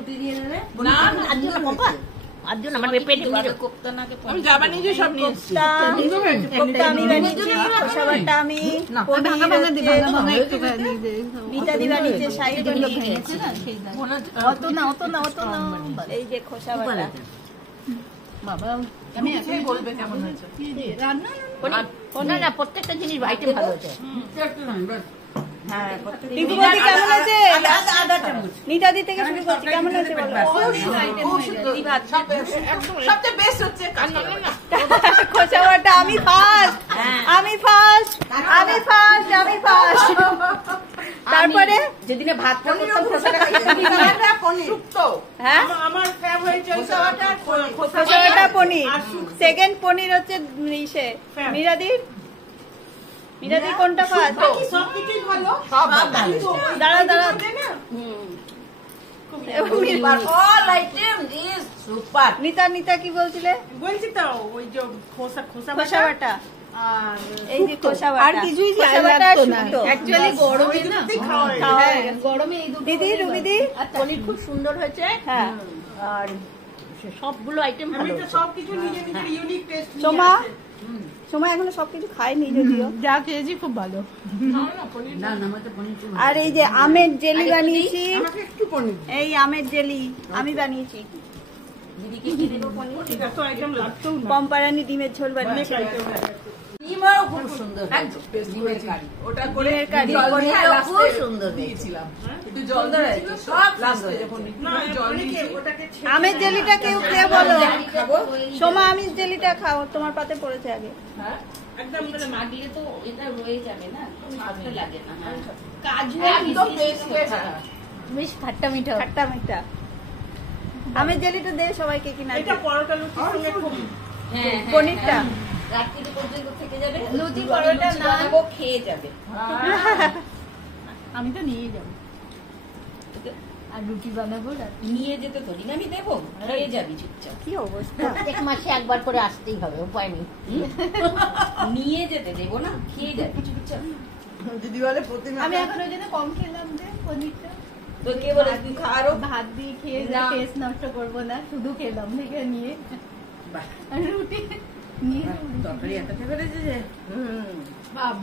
রুটি দিয়ে দেবে না আর জন্য আমার পেটে নিয়ে কোপ্তা না কে আমি যা বানিয়েছি সব নিয়েছি কোপ্তা আমি বানিয়েছি খোসা বাটা আমি ভাঙা ভাঙা দি ভাঙা ভাঙা একটু দিয়ে দে মিতা দি বানিয়েছে সাইড গুলো ভেঙেছে না সেই দাও অত না এই যে খোসা বাটা বাবা আমি এখন বলবে কেমন হয়েছে রান্না না প্রত্যেকটা জিনিস আইটেম ভালো হয়েছে হ্যাঁ টিকু বৌদি কেমন আছে আদা চামচ নিতা দি থেকে শুরু করছি কেমন আছে সবচেয়ে বেস্ট হচ্ছে খোসা বাটা আমি ফার্স্ট তারপরে যেদিনে ভাত করতাম খোসাটা শুক্তো হ্যাঁ আমার ফেভ হয়েছে খোসা বাটা পনির সেকেন্ড পনির হচ্ছে ইসে মিরাদির কোনটা ফার্স্ট সবকিছুই ভালো সব দাঁড়া all item is super নিতা কি বলছিলে বলছি তো ওই যে খোসা বাটা এই যে খোসা বাটা আর কিছুই লাগতো না অ্যাকচুয়ালি গরমে না খাওয়া গরমে এই দুটো দিদি রুবিদি পনির খুব সুন্দর হয়েছে হ্যাঁ আর সবগুলো আইটেম ভালো আমি তো সবকিছু নিজে নিজের ইউনিক টেস্ট সোমা এখনো সবকিছু খাইনি যদিও যা খেয়েছি খুব ভালো না আমাদের পনির আর এই যে আমের জেলি বানিয়েছি আমাকে একটু পনির এই আমের জেলি আমি বানিয়েছি দিদিকে কি দেব পনির ঠিক আছে আইটেম লাগতো না পম্পারানি ডিমের ঝোল বানিয়েছি ডিমও খুব সুন্দর ডিমের কারি ওটা করে পনিরও খুব সুন্দর দিয়েছিলাম একটু জল দিয়ে সব লাস্টে যখন জল দিয়ে ওটাকে আমের জেলিটা কেউ খেয়ে বলো সোমা আমের জেলিটা খাও তোমার পাতে পড়েছে আগে হ্যাঁ একদম মানে মাগলে তো এটা রয়ে যাবে না ভালো লাগে না কাজু একদম বেস্ট বেশ খাট্টা মিঠা আমের জেলিটা দে সবাইকে কিনা এটা পরোটা লুচির সঙ্গে খুব পনিরটা রাত্রি পর্যন্ত থেকে যাবে লুচি পরোটা না বানাবো খেয়ে যাবে আমি তো নিয়ে যাবো আর রুটি বানাবো নিয়ে যেতে তো আমি দেবো খেয়ে যাবি চুপচাপ কি অবস্থা প্রত্যেক মাসে একবার করে আসতেই হবে উপায় নেই নিয়ে যেতে দেবো না খেয়ে যাবি চুপচাপ দিদি বলে প্রতিমা আমি এখন ওই জন্য কম খেলাম যে পনিরটা তো কে বলে তুই খাওয়ারও ভাত দিয়ে খেয়ে টেস্ট নষ্ট করবো না শুধু খেলাম থেকে নিয়ে রুটি নিয়ে তরকারি এত খেয়ে ফেলেছে যে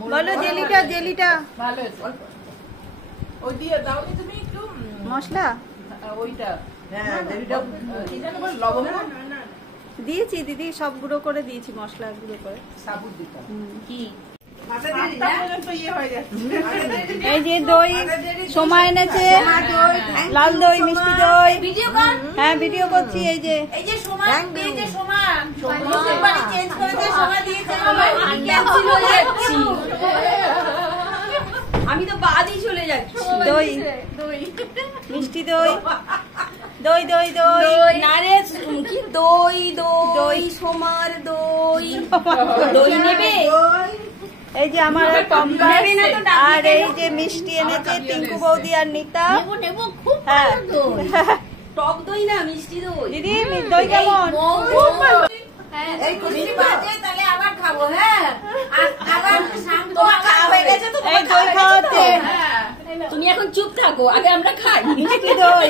বলো জেলিটা ভালো অল্প ওই দিয়ে দাও নি তুমি একটু মশলা ওইটা হ্যাঁ জেলিটা কি জানো বল লবঙ্গ দিয়েছি দিদি সব গুঁড়ো করে দিয়েছি মশলা গুঁড়ো করে সাবুত দিতে কি এই যে দই সোমা এনেছে লাল দই মিষ্টি দই হ্যাঁ ভিডিও করছি এই যে আমি তো বাদই চলে যাচ্ছি দই মিষ্টি দই দই দই দই নারে কি দই দই সোমার দই দই নেবে এই যে আমার পম্পাস আর এই যে মিষ্টি এনেছে টিঙ্কু বৌদি আর নিতা নেবো খুব হ্যাঁ টক দই না মিষ্টি দই দিদি দই কেমন খুব ভালো এই মিষ্টি বাজে তাহলে আবার খাবো হ্যাঁ আবার তোমার খাওয়া হয়ে গেছে তো এই দই খাওয়াতে তুমি এখন চুপ থাকো আগে আমরা খাই মিষ্টি দই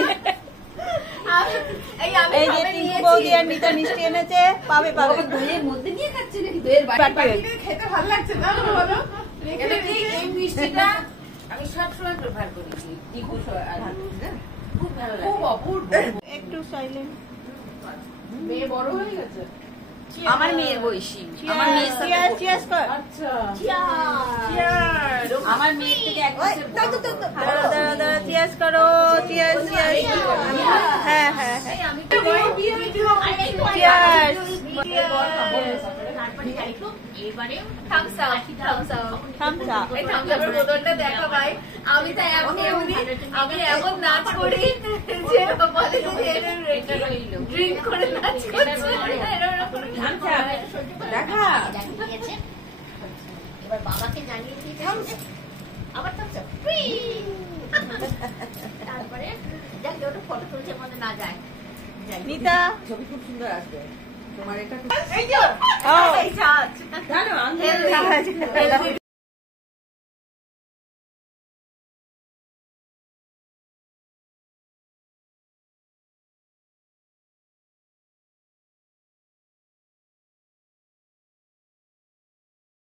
এই যে টিঙ্কু বৌদি আর নিতা মিষ্টি এনেছে পাবে দইয়ের মধ্যে নিয়ে খাচ্ছি নাকি দইয়ের বাটি খেতে ভালো লাগছে না বলো এই মিষ্টিটা আমি সবসময় প্রেফার করেছি টিকু খুব ভালো লাগে খুব অপূর্ব একটু সাইলেন্ট মেয়ে বড় হয়ে গেছে আমার মেয়ের বয়সী আমার মেয়ে চিয়ার্স কর আচ্ছা চিয়ার্স আমার মেয়ে থেকে এক বছর দাঁড়া চিয়ার্স করো চিয়ার্স হ্যাঁ হ্যাঁ চিয়ার্স আমি তো আমি এমন নাচ করি যে ড্রিঙ্ক করে নাচ দেখা এবার বাবাকে জানিয়ে দিতে আবার তারপরে দেখ ওটা ফটো তুলছে মনে না যায় নিতা ছবি খুব সুন্দর আসবে তোমার এটা এই যে